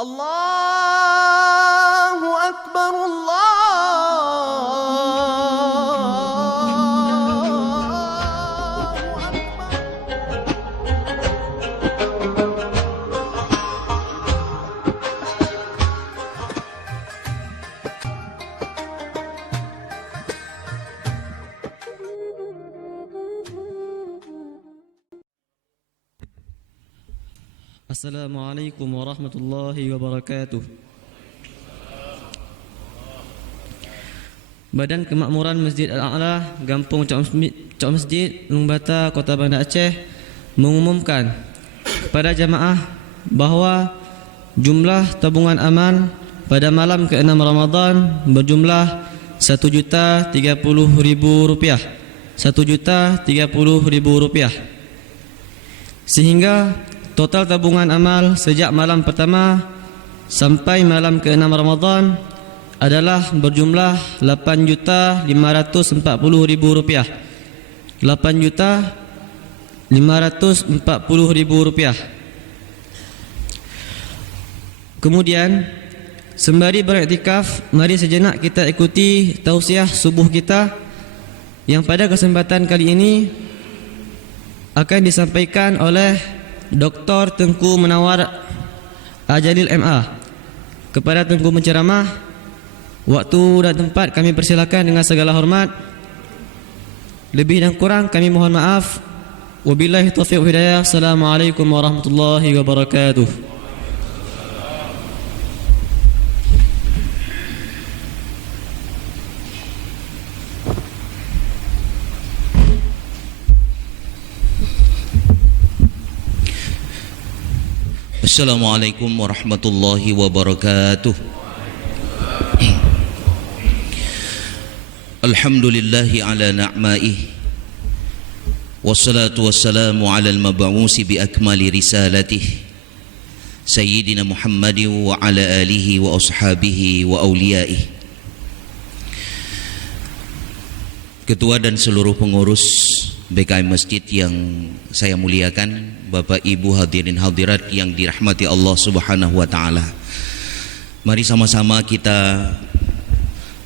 الله أكبر Assalamualaikum warahmatullahi wabarakatuh. Badan Kemakmuran Masjid Al-A'la, Gampung Cok Masjid, Lung Bata, Kota Banda Aceh mengumumkan kepada jamaah bahawa jumlah tabungan aman pada malam ke-6 Ramadan berjumlah Rp1.030.000, Rp1.030.000, sehingga total tabungan amal sejak malam pertama sampai malam ke-6 Ramadan adalah berjumlah Rp8.540.000, Rp8.540.000. Kemudian sembari beriktikaf, mari sejenak kita ikuti tausiah subuh kita yang pada kesempatan kali ini akan disampaikan oleh Dr. Tengku Menawar Ajalil MA. Kepada Tengku penceramah, waktu dan tempat kami persilakan dengan segala hormat. Lebih dan kurang kami mohon maaf. Wabillahi taufiq wal hidayah. Assalamualaikum warahmatullahi wabarakatuh. Assalamualaikum warahmatullahi wabarakatuh. Alhamdulillahi ala na'maih, wassalatu wassalamu ala al-mab'usi bi akmali risalatih, Sayyidina Muhammadin wa ala alihi wa ashabihi wa awliyaih. Ketua dan seluruh pengurus BKM Masjid yang saya muliakan, Bapak Ibu hadirin hadirat yang dirahmati Allah Subhanahu wa taala. Mari sama-sama kita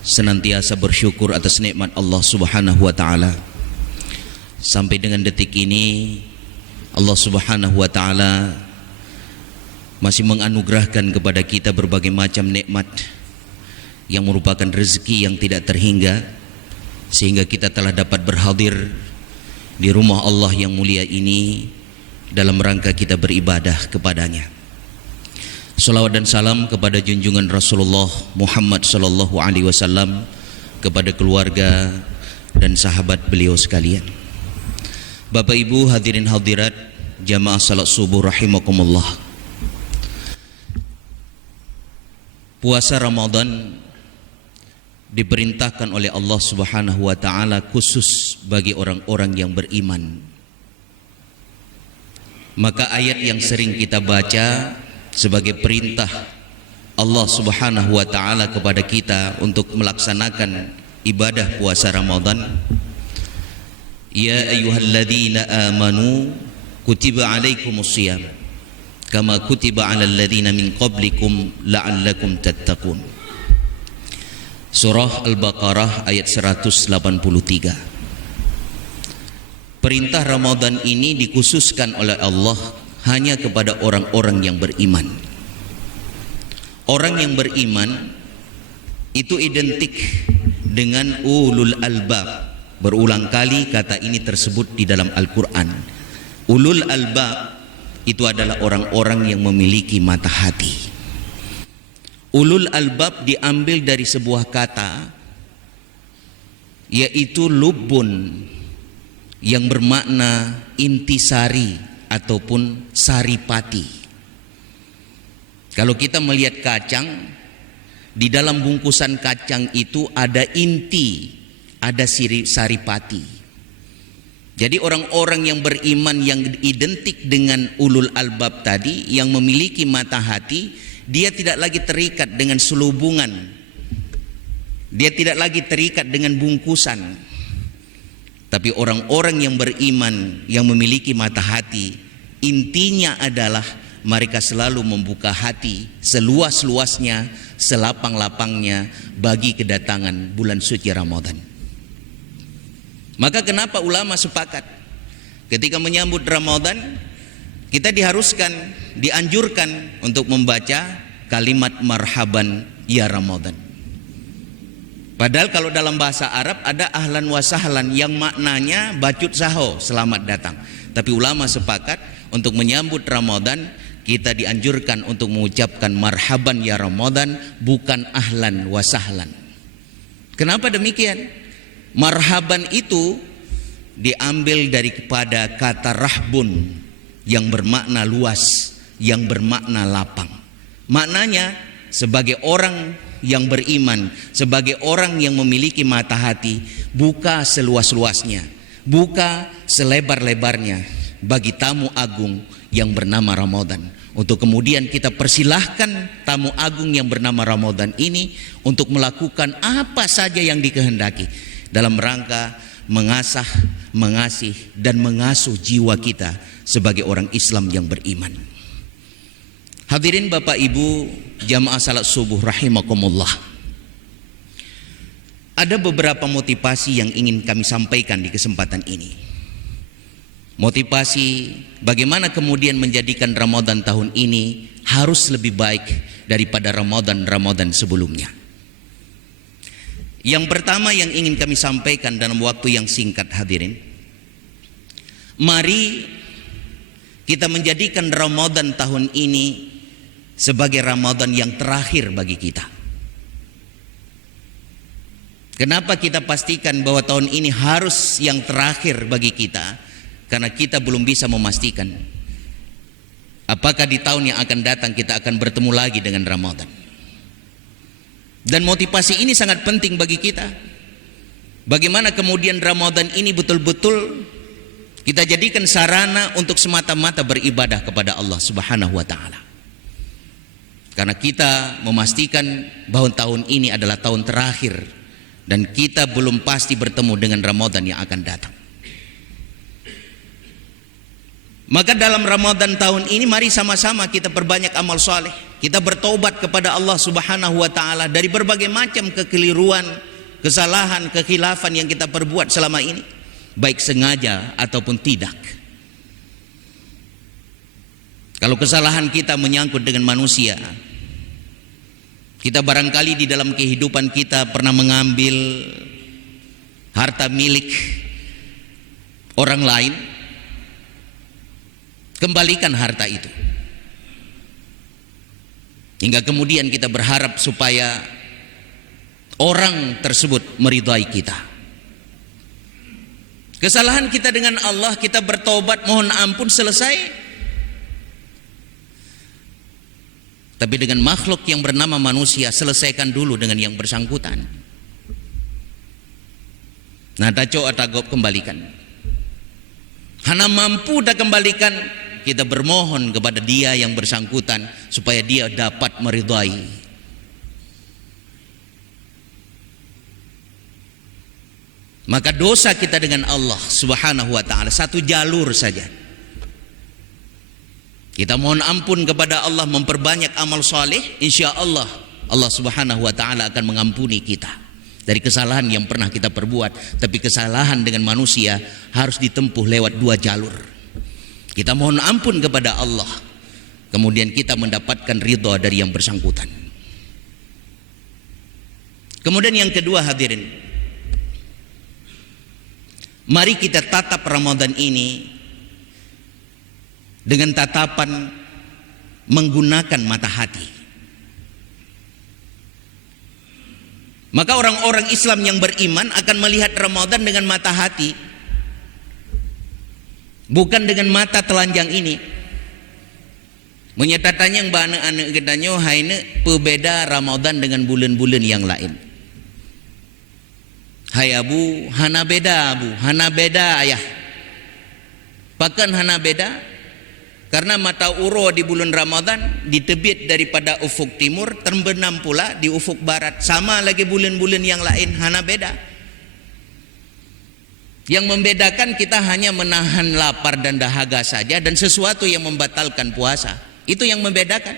senantiasa bersyukur atas nikmat Allah Subhanahu wa taala. Sampai dengan detik ini Allah Subhanahu wa taala masih menganugerahkan kepada kita berbagai macam nikmat yang merupakan rezeki yang tidak terhingga, sehingga kita telah dapat berhadir di rumah Allah yang mulia ini dalam rangka kita beribadah kepadanya. Salawat dan salam kepada junjungan Rasulullah Muhammad sallallahu alaihi wasallam, kepada keluarga dan sahabat beliau sekalian. Bapak Ibu hadirin hadirat jamaah salat subuh rahimakumullah. Puasa Ramadan diperintahkan oleh Allah Subhanahu wa taala khusus bagi orang-orang yang beriman. Maka ayat yang sering kita baca sebagai perintah Allah Subhanahu wa taala kepada kita untuk melaksanakan ibadah puasa Ramadan, ya ayyuhalladzina amanu kutiba alaikumusiyam kama kutiba alal ladzina min qablikum la'allakum tattaqun. Surah Al-Baqarah ayat 183. Perintah Ramadan ini dikhususkan oleh Allah hanya kepada orang-orang yang beriman. Orang yang beriman itu identik dengan ulul albab. Berulang kali kata ini tersebut di dalam Al-Quran. Ulul albab itu adalah orang-orang yang memiliki mata hati. Ulul albab diambil dari sebuah kata, yaitu lubbun, yang bermakna intisari ataupun saripati. Kalau kita melihat kacang, di dalam bungkusan kacang itu ada inti, ada saripati. Jadi orang-orang yang beriman yang identik dengan ulul albab tadi, yang memiliki mata hati, dia tidak lagi terikat dengan selubungan, dia tidak lagi terikat dengan bungkusan. Tapi orang-orang yang beriman yang memiliki mata hati, intinya adalah mereka selalu membuka hati seluas-luasnya, selapang-lapangnya bagi kedatangan bulan suci Ramadan. Maka kenapa ulama sepakat ketika menyambut Ramadan kita dianjurkan untuk membaca kalimat marhaban ya Ramadan. Padahal kalau dalam bahasa Arab ada ahlan wa sahlan yang maknanya bacut saho, selamat datang. Tapi ulama sepakat untuk menyambut Ramadan kita dianjurkan untuk mengucapkan marhaban ya Ramadan, bukan ahlan wa sahlan. Kenapa demikian? Marhaban itu diambil daripada kata rahbun yang bermakna luas, yang bermakna lapang. Maknanya sebagai orang yang beriman, sebagai orang yang memiliki mata hati, buka seluas-luasnya, buka selebar-lebarnya bagi tamu agung yang bernama Ramadan. Untuk kemudian kita persilahkan tamu agung yang bernama Ramadan ini untuk melakukan apa saja yang dikehendaki dalam rangka mengasah, mengasih dan mengasuh jiwa kita sebagai orang Islam yang beriman. Hadirin Bapak Ibu jamaah salat subuh rahimakumullah. Ada beberapa motivasi yang ingin kami sampaikan di kesempatan ini. Motivasi bagaimana kemudian menjadikan Ramadan tahun ini harus lebih baik daripada Ramadan sebelumnya. Yang pertama yang ingin kami sampaikan dalam waktu yang singkat hadirin, mari kita menjadikan Ramadan tahun ini sebagai Ramadan yang terakhir bagi kita. Kenapa kita pastikan bahwa tahun ini harus yang terakhir bagi kita? Karena kita belum bisa memastikan apakah di tahun yang akan datang kita akan bertemu lagi dengan Ramadan. Dan motivasi ini sangat penting bagi kita. Bagaimana kemudian Ramadan ini betul-betul kita jadikan sarana untuk semata-mata beribadah kepada Allah Subhanahu wa taala. Karena kita memastikan bahwa tahun ini adalah tahun terakhir dan kita belum pasti bertemu dengan Ramadan yang akan datang. Maka dalam Ramadan tahun ini mari sama-sama kita perbanyak amal soleh. Kita bertobat kepada Allah Subhanahu wa taala dari berbagai macam kekeliruan, kesalahan, kekhilafan yang kita perbuat selama ini, baik sengaja ataupun tidak. Kalau kesalahan kita menyangkut dengan manusia, kita barangkali di dalam kehidupan kita pernah mengambil harta milik orang lain, kembalikan harta itu. Hingga kemudian kita berharap supaya orang tersebut meridai kita. Kesalahan kita dengan Allah, kita bertobat, mohon ampun, selesai. Tapi dengan makhluk yang bernama manusia, selesaikan dulu dengan yang bersangkutan. Nah, taco atagop kembalikan. Hana mampu dah kembalikan, kita bermohon kepada dia yang bersangkutan supaya dia dapat meridai. Maka dosa kita dengan Allah Subhanahu wa taala satu jalur saja. Kita mohon ampun kepada Allah, memperbanyak amal soleh, insya Allah Allah Subhanahu wa taala akan mengampuni kita dari kesalahan yang pernah kita perbuat. Tapi kesalahan dengan manusia harus ditempuh lewat dua jalur. Kita mohon ampun kepada Allah, kemudian kita mendapatkan ridha dari yang bersangkutan. Kemudian yang kedua hadirin, mari kita tatap Ramadan ini dengan tatapan menggunakan mata hati. Maka orang-orang Islam yang beriman akan melihat Ramadan dengan mata hati, bukan dengan mata telanjang ini. Menyatakannya yang anak-anak gedanya haine berbeda Ramadan dengan bulan-bulan yang lain. Hai abu, hana beda abu, hana beda ayah. Bahkan hana beda karena mata uro di bulan Ramadan ditebit daripada ufuk timur, terbenam pula di ufuk barat. Sama lagi bulan-bulan yang lain, hana beda. Yang membedakan kita hanya menahan lapar dan dahaga saja, dan sesuatu yang membatalkan puasa. Itu yang membedakan.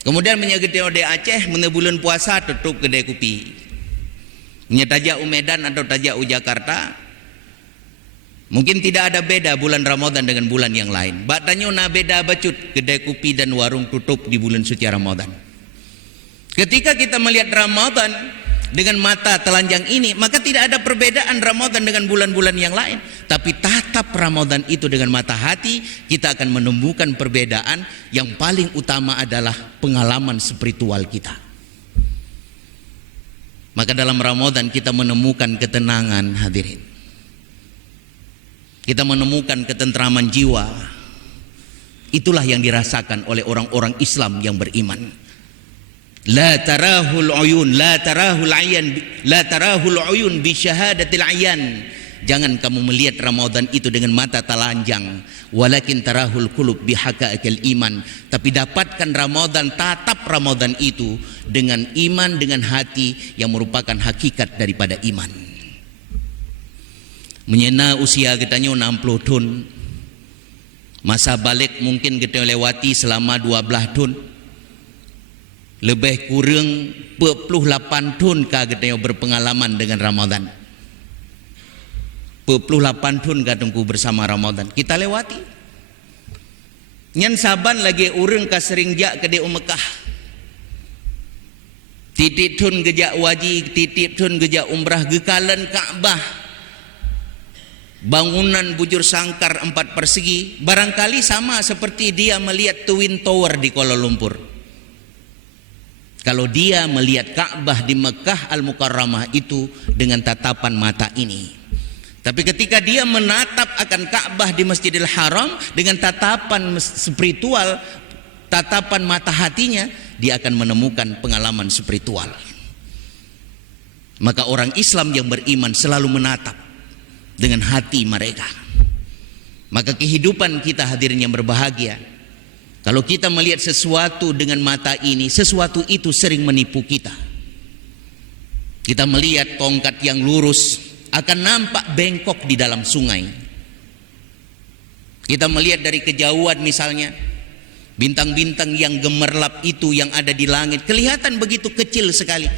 Kemudian menyegede di Aceh, bulan puasa tutup kedai kopi. Tajak Medan atau tajak Jakarta, mungkin tidak ada beda bulan Ramadan dengan bulan yang lain. Batanya na beda bacut kedai kopi dan warung tutup di bulan suci Ramadan. Ketika kita melihat Ramadan dengan mata telanjang ini, maka tidak ada perbedaan Ramadan dengan bulan-bulan yang lain. Tapi tatap Ramadan itu dengan mata hati, kita akan menemukan perbedaan. Yang paling utama adalah pengalaman spiritual kita. Maka dalam Ramadan kita menemukan ketenangan, hadirin. Kita menemukan ketentraman jiwa. Itulah yang dirasakan oleh orang-orang Islam yang beriman. La tarahul uyun, la tarahul ayan, la tarahul uyun bi syahadatil ayan. Jangan kamu melihat Ramadan itu dengan mata telanjang, walakin tarahul qulub bi haqaiqil iman. Tapi dapatkan Ramadan, tatap Ramadan itu dengan iman, dengan hati yang merupakan hakikat daripada iman. Menyena usia kita 60 tahun. Masa balik mungkin kita lewati selama 12 tahun. Lebih kurang 48 tahun kita berpengalaman dengan Ramadan. 48 tahun katungku bersama Ramadan. Kita lewati. Nyan saban lagi urang ka sering jak ke di Mekah. Titik tahun gejak wajib, titik tahun gejak umrah gekalan Ka'bah. Bangunan bujur sangkar 4 persegi barangkali sama seperti dia melihat Twin Tower di Kuala Lumpur. Kalau dia melihat Ka'bah di Mekah Al-Mukarramah itu dengan tatapan mata ini. Tapi ketika dia menatap akan Ka'bah di Masjidil Haram dengan tatapan spiritual, tatapan mata hatinya, dia akan menemukan pengalaman spiritual. Maka orang Islam yang beriman selalu menatap dengan hati mereka. Maka kehidupan kita hadirin yang berbahagia, kalau kita melihat sesuatu dengan mata ini, sesuatu itu sering menipu kita. Kita melihat tongkat yang lurus akan nampak bengkok di dalam sungai. Kita melihat dari kejauhan misalnya, bintang-bintang yang gemerlap itu yang ada di langit kelihatan begitu kecil sekali.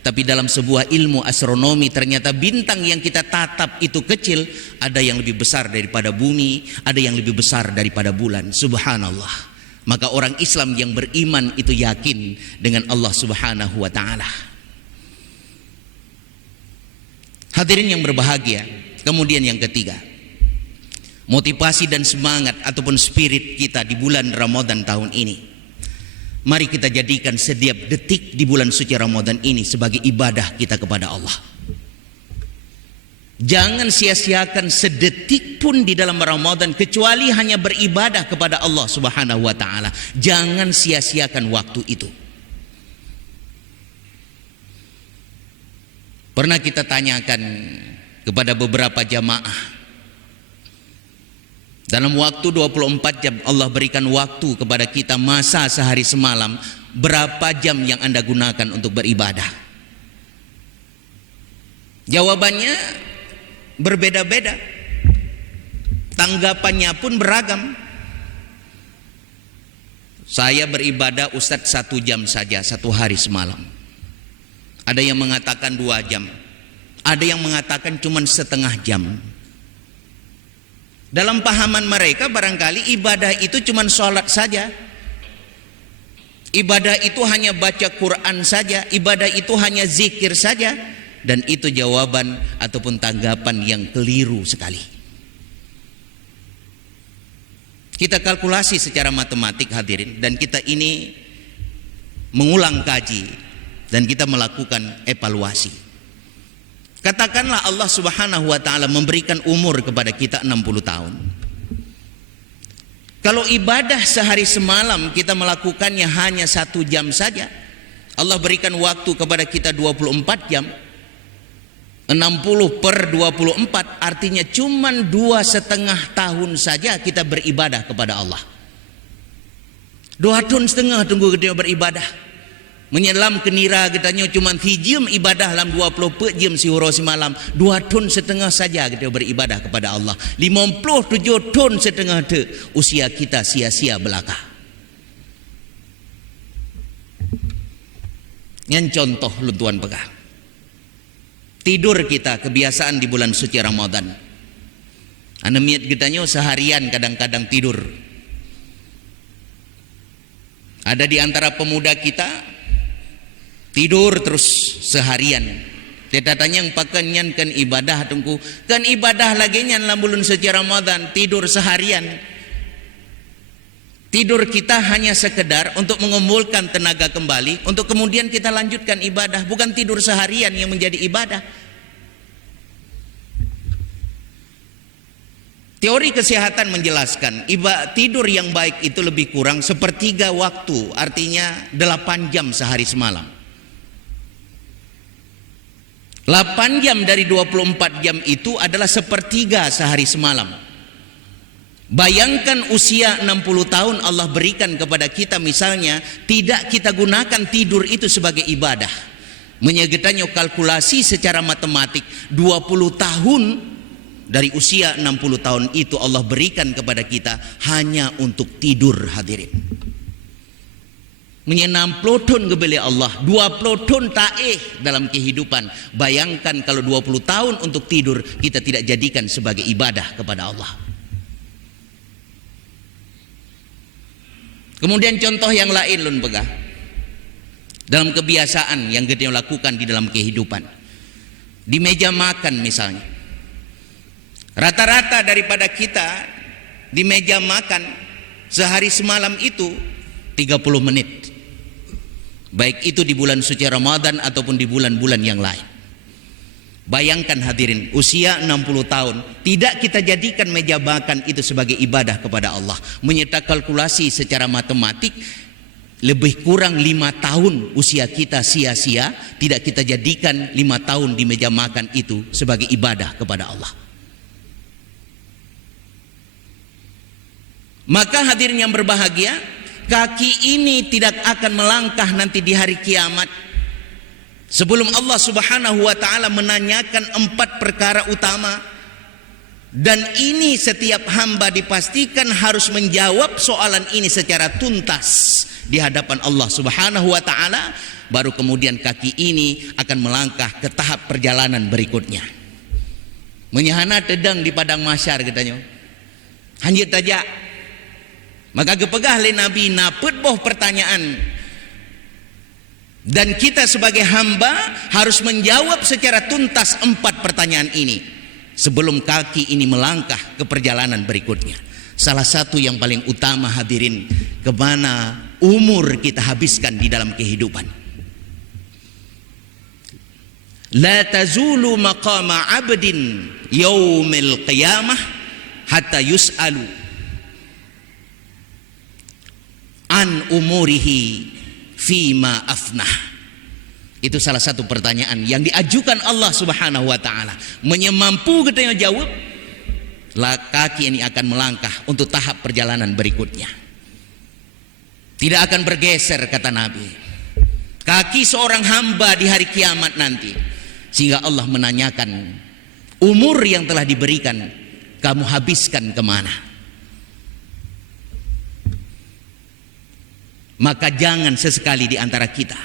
Tapi dalam sebuah ilmu astronomi ternyata bintang yang kita tatap itu kecil, ada yang lebih besar daripada bumi, ada yang lebih besar daripada bulan. Subhanallah. Maka orang Islam yang beriman itu yakin dengan Allah Subhanahu wa ta'ala. Hadirin yang berbahagia, kemudian yang ketiga, motivasi dan semangat ataupun spirit kita di bulan Ramadan tahun ini. Mari kita jadikan setiap detik di bulan suci Ramadan ini sebagai ibadah kita kepada Allah. Jangan sia-siakan sedetik pun di dalam Ramadan kecuali hanya beribadah kepada Allah Subhanahu wa ta'ala. Jangan sia-siakan waktu itu. Pernah kita tanyakan kepada beberapa jamaah, dalam waktu 24 jam Allah berikan waktu kepada kita masa sehari semalam, berapa jam yang Anda gunakan untuk beribadah? Jawabannya berbeda-beda, tanggapannya pun beragam. Saya beribadah Ustadz 1 jam saja, 1 hari semalam. Ada yang mengatakan 2 jam, ada yang mengatakan cuma setengah jam. Dalam pahaman mereka barangkali ibadah itu cuma sholat saja, ibadah itu hanya baca Quran saja, ibadah itu hanya zikir saja. Dan itu jawaban ataupun tanggapan yang keliru sekali. Kita kalkulasi secara matematik hadirin, dan kita ini mengulang kaji dan kita melakukan evaluasi. Katakanlah Allah Subhanahu wa ta'ala memberikan umur kepada kita 60 tahun. Kalau ibadah sehari semalam kita melakukannya hanya 1 jam saja, Allah berikan waktu kepada kita 24 jam. 60/24 artinya cuma 2,5 tahun saja kita beribadah kepada Allah. 2,5 tahun tunggu kita beribadah. Menyelam kenira katanya cuma 3 jam ibadah dalam 24 jam sihuro semalam. 2,5 tahun saja kita beribadah kepada Allah. 57 tahun setengah tu usia kita sia-sia belaka. Yang contoh lu tuan pegah. Tidur kita kebiasaan di bulan suci Ramadan. Anemiat kitanya seharian kadang-kadang tidur. Ada di antara pemuda kita tidur terus seharian. Tetatanya yang pakannya kan ibadah tungku. Kan ibadah lagi nyan dalam bulan suci Ramadan tidur seharian. Tidur kita hanya sekedar untuk mengumpulkan tenaga kembali untuk kemudian kita lanjutkan ibadah, bukan tidur seharian yang menjadi ibadah. Teori kesehatan menjelaskan tidur yang baik itu lebih kurang sepertiga waktu, artinya 8 jam sehari semalam. 8 jam dari 24 jam itu adalah sepertiga sehari semalam. Bayangkan usia 60 tahun Allah berikan kepada kita misalnya, tidak kita gunakan tidur itu sebagai ibadah. Menyegetannya kalkulasi secara matematik, 20 tahun dari usia 60 tahun itu Allah berikan kepada kita hanya untuk tidur, hadirin. Menyenam ploton kebeli Allah, 20 tahun taeh dalam kehidupan. Bayangkan kalau 20 tahun untuk tidur kita tidak jadikan sebagai ibadah kepada Allah. Kemudian contoh yang lain lun pegah. Dalam kebiasaan yang kita lakukan di dalam kehidupan. Di meja makan misalnya. Rata-rata daripada kita di meja makan sehari semalam itu 30 menit. Baik itu di bulan suci Ramadan ataupun di bulan-bulan yang lain. Bayangkan hadirin, usia 60 tahun tidak kita jadikan meja makan itu sebagai ibadah kepada Allah. Menyerta kalkulasi secara matematik, lebih kurang 5 tahun usia kita sia-sia, tidak kita jadikan 5 tahun di meja makan itu sebagai ibadah kepada Allah. Maka hadirin yang berbahagia, kaki ini tidak akan melangkah nanti di hari kiamat sebelum Allah Subhanahu wa taala menanyakan 4 perkara utama, dan ini setiap hamba dipastikan harus menjawab soalan ini secara tuntas di hadapan Allah Subhanahu wa taala, baru kemudian kaki ini akan melangkah ke tahap perjalanan berikutnya. Menyahana tedang di padang mahsyar katanya. Hanjit aja. Maka gepegah le Nabi napet boh pertanyaan. Dan kita sebagai hamba harus menjawab secara tuntas 4 pertanyaan ini sebelum kaki ini melangkah ke perjalanan berikutnya. Salah satu yang paling utama hadirin, kemana umur kita habiskan di dalam kehidupan. La tazulu maqama abdin yaumil qiyamah hatta yus'alu an umurihi fima afnah. Itu salah satu pertanyaan yang diajukan Allah Subhanahu wa taala. Menyemampu kita jawab, kaki ini akan melangkah untuk tahap perjalanan berikutnya. Tidak akan bergeser kata Nabi. Kaki seorang hamba di hari kiamat nanti, sehingga Allah menanyakan umur yang telah diberikan kamu habiskan kemana. Maka jangan sesekali di antara kita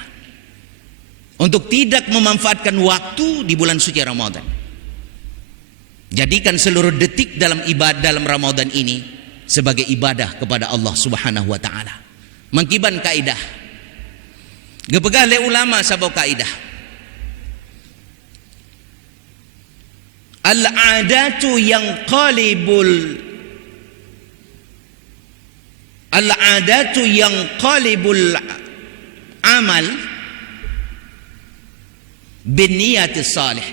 untuk tidak memanfaatkan waktu di bulan suci Ramadan. Jadikan seluruh detik dalam ibadah dalam Ramadan ini sebagai ibadah kepada Allah Subhanahu wa taala. Mangkiban kaidah. Gepegah le ulama sabau kaidah. Al-'adatu yang qalibul Al-'adatu yang qalibul amal binniyati salih.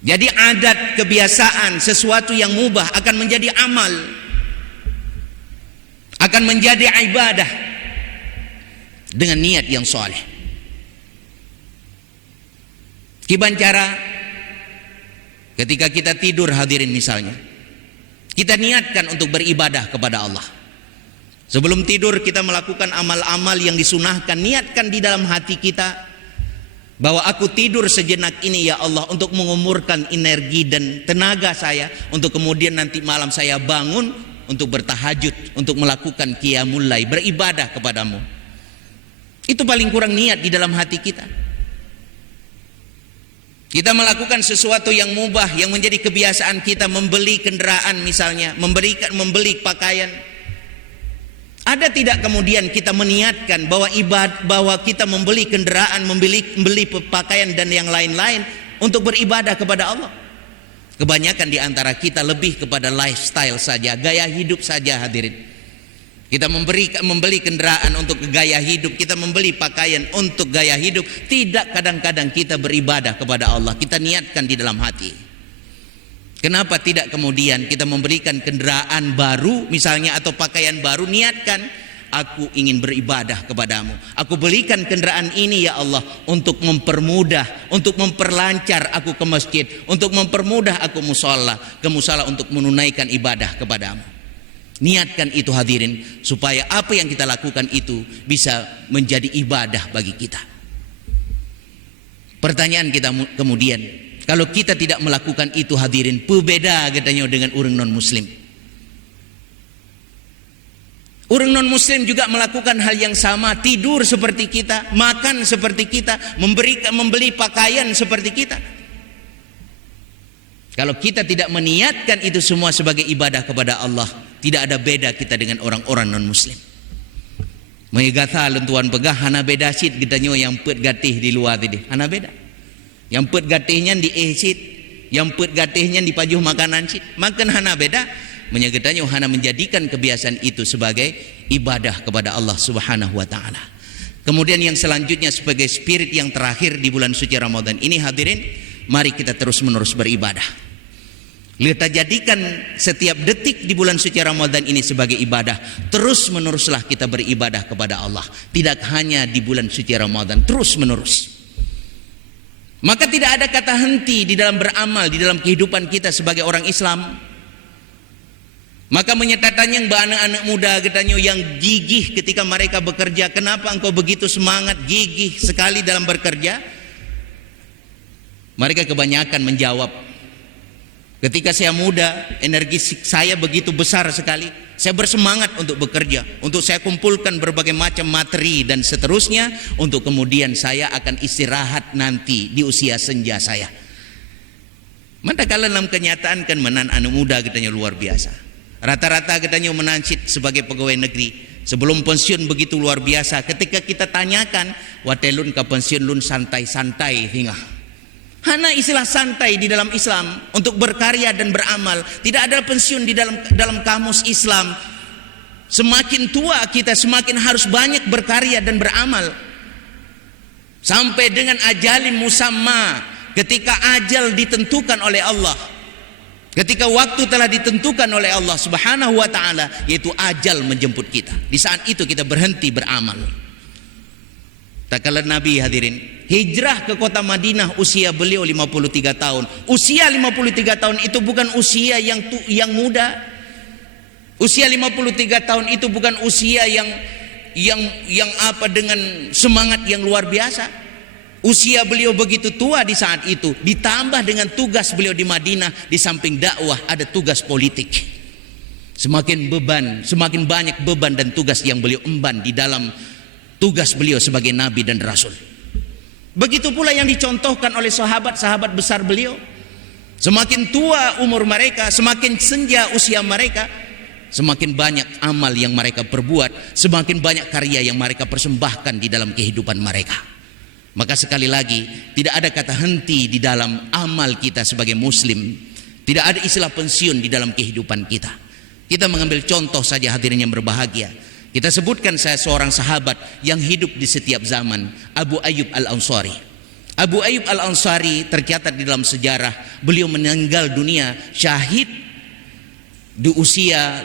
Jadi adat, kebiasaan, sesuatu yang mubah akan menjadi amal, akan menjadi ibadah dengan niat yang saleh. Kiban cara ketika kita tidur hadirin misalnya, kita niatkan untuk beribadah kepada Allah. Sebelum tidur kita melakukan amal-amal yang disunahkan. Niatkan di dalam hati kita bahwa aku tidur sejenak ini ya Allah untuk mengumurkan energi dan tenaga saya, untuk kemudian nanti malam saya bangun untuk bertahajud, untuk melakukan qiyamul lail, beribadah kepadamu. Itu paling kurang niat di dalam hati kita. Kita melakukan sesuatu yang mubah, yang menjadi kebiasaan kita, membeli kendaraan misalnya, membeli pakaian. Ada tidak kemudian kita meniatkan bahwa kita membeli kendaraan, membeli pakaian dan yang lain-lain untuk beribadah kepada Allah? Kebanyakan di antara kita lebih kepada lifestyle saja, gaya hidup saja hadirin. Kita membeli kendaraan untuk gaya hidup, kita membeli pakaian untuk gaya hidup. Tidak kadang-kadang kita beribadah kepada Allah, kita niatkan di dalam hati. Kenapa tidak kemudian kita memberikan kendaraan baru misalnya atau pakaian baru, niatkan, aku ingin beribadah kepadamu. Aku belikan kendaraan ini ya Allah untuk mempermudah, untuk memperlancar aku ke masjid, untuk mempermudah aku ke musala untuk menunaikan ibadah kepadamu. Niatkan itu hadirin, supaya apa yang kita lakukan itu bisa menjadi ibadah bagi kita. Pertanyaan kita kemudian, kalau kita tidak melakukan itu hadirin, berbeda katanya dengan orang non muslim. Orang non muslim juga melakukan hal yang sama, tidur seperti kita, makan seperti kita, membeli pakaian seperti kita. Kalau kita tidak meniatkan itu semua sebagai ibadah kepada Allah, tidak ada beda kita dengan orang-orang non-muslim. Mengigata lentuan pegah, hana beda sit getanyo yang pet gatih di luar tadi. Hana beda. Yang pet gatihnya di sit, yang pet gatihnya di pajuh makanan sit. Makan hana beda. Menyegetanyo hana menjadikan kebiasaan itu sebagai ibadah kepada Allah Subhanahu wa taala. Kemudian yang selanjutnya sebagai spirit yang terakhir di bulan suci Ramadan ini hadirin, mari kita terus-menerus beribadah. Kita jadikan setiap detik di bulan suci Ramadan ini sebagai ibadah. Terus meneruslah kita beribadah kepada Allah. Tidak hanya di bulan suci Ramadan, terus menerus. Maka tidak ada kata henti di dalam beramal, di dalam kehidupan kita sebagai orang Islam. Maka menyatakannya yang anak-anak muda katanya yang gigih ketika mereka bekerja. Kenapa engkau begitu semangat, gigih sekali dalam bekerja? Mereka kebanyakan menjawab, ketika saya muda, energi saya begitu besar sekali. Saya bersemangat untuk bekerja, untuk saya kumpulkan berbagai macam materi dan seterusnya, untuk kemudian saya akan istirahat nanti di usia senja saya. Manakala dalam kenyataan kan menan anu muda katanya luar biasa. Rata-rata katanya menancit sebagai pegawai negeri. Sebelum pensiun begitu luar biasa. Ketika kita tanyakan, watelun ke pensiun lun santai-santai hingga. Hana istilah santai di dalam Islam untuk berkarya dan beramal. Tidak ada pensiun di dalam kamus Islam. Semakin tua kita semakin harus banyak berkarya dan beramal. Sampai dengan ajalin musamma, ketika ajal ditentukan oleh Allah. Ketika waktu telah ditentukan oleh Allah Subhanahu wa taala, yaitu ajal menjemput kita. Di saat itu kita berhenti beramal. Tak kala Nabi hadirin hijrah ke kota Madinah, usia beliau 53 tahun. Usia 53 tahun itu bukan usia yang muda. Usia 53 tahun itu bukan usia yang apa dengan semangat yang luar biasa. Usia beliau begitu tua di saat itu, ditambah dengan tugas beliau di Madinah, di samping dakwah ada tugas politik. Semakin banyak beban dan tugas yang beliau emban di dalam tugas beliau sebagai nabi dan rasul. Begitu pula yang dicontohkan oleh sahabat-sahabat besar beliau. Semakin tua umur mereka, semakin senja usia mereka, semakin banyak amal yang mereka perbuat, semakin banyak karya yang mereka persembahkan di dalam kehidupan mereka. Maka sekali lagi, tidak ada kata henti di dalam amal kita sebagai muslim. Tidak ada istilah pensiun di dalam kehidupan kita. Kita mengambil contoh saja hadirin yang berbahagia. Kita sebutkan saya seorang sahabat yang hidup di setiap zaman, Abu Ayyub Al-Ansari. Abu Ayyub Al-Ansari tercatat di dalam sejarah, beliau meninggal dunia syahid di usia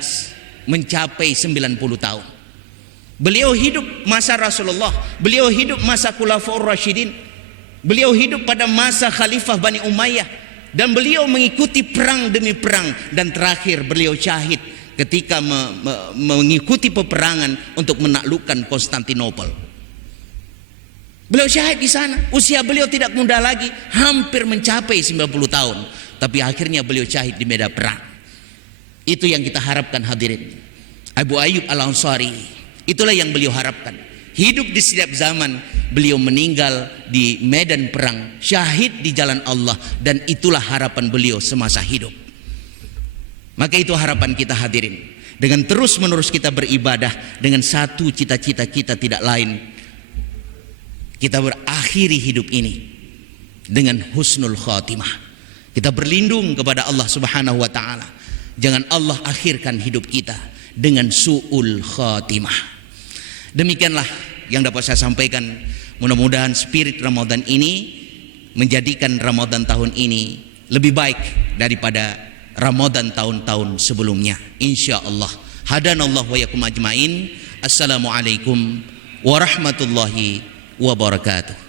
mencapai 90 tahun. Beliau hidup masa Rasulullah, beliau hidup masa Khulafaur Rasyidin, beliau hidup pada masa Khalifah Bani Umayyah, dan beliau mengikuti perang demi perang, dan terakhir beliau syahid ketika mengikuti peperangan untuk menaklukkan Konstantinopel. Beliau syahid di sana. Usia beliau tidak muda lagi, hampir mencapai 90 tahun. Tapi akhirnya beliau syahid di medan perang. Itu yang kita harapkan hadirin. Abu Ayyub Al-Ansari, itulah yang beliau harapkan. hidup di setiap zaman. Beliau meninggal di medan perang, syahid di jalan Allah, dan itulah harapan beliau semasa hidup. Maka itu harapan kita hadirin, dengan terus menerus kita beribadah dengan satu cita-cita kita tidak lain, kita berakhiri hidup ini dengan husnul khatimah. Kita berlindung kepada Allah Subhanahu wa taala. Jangan Allah akhirkan hidup kita dengan su'ul khatimah. Demikianlah yang dapat saya sampaikan. Mudah-mudahan spirit Ramadan ini menjadikan Ramadan tahun ini lebih baik daripada Ramadan tahun-tahun sebelumnya, insyaallah. Hadanallahu wa yakum ajmain. Assalamualaikum warahmatullahi wabarakatuh.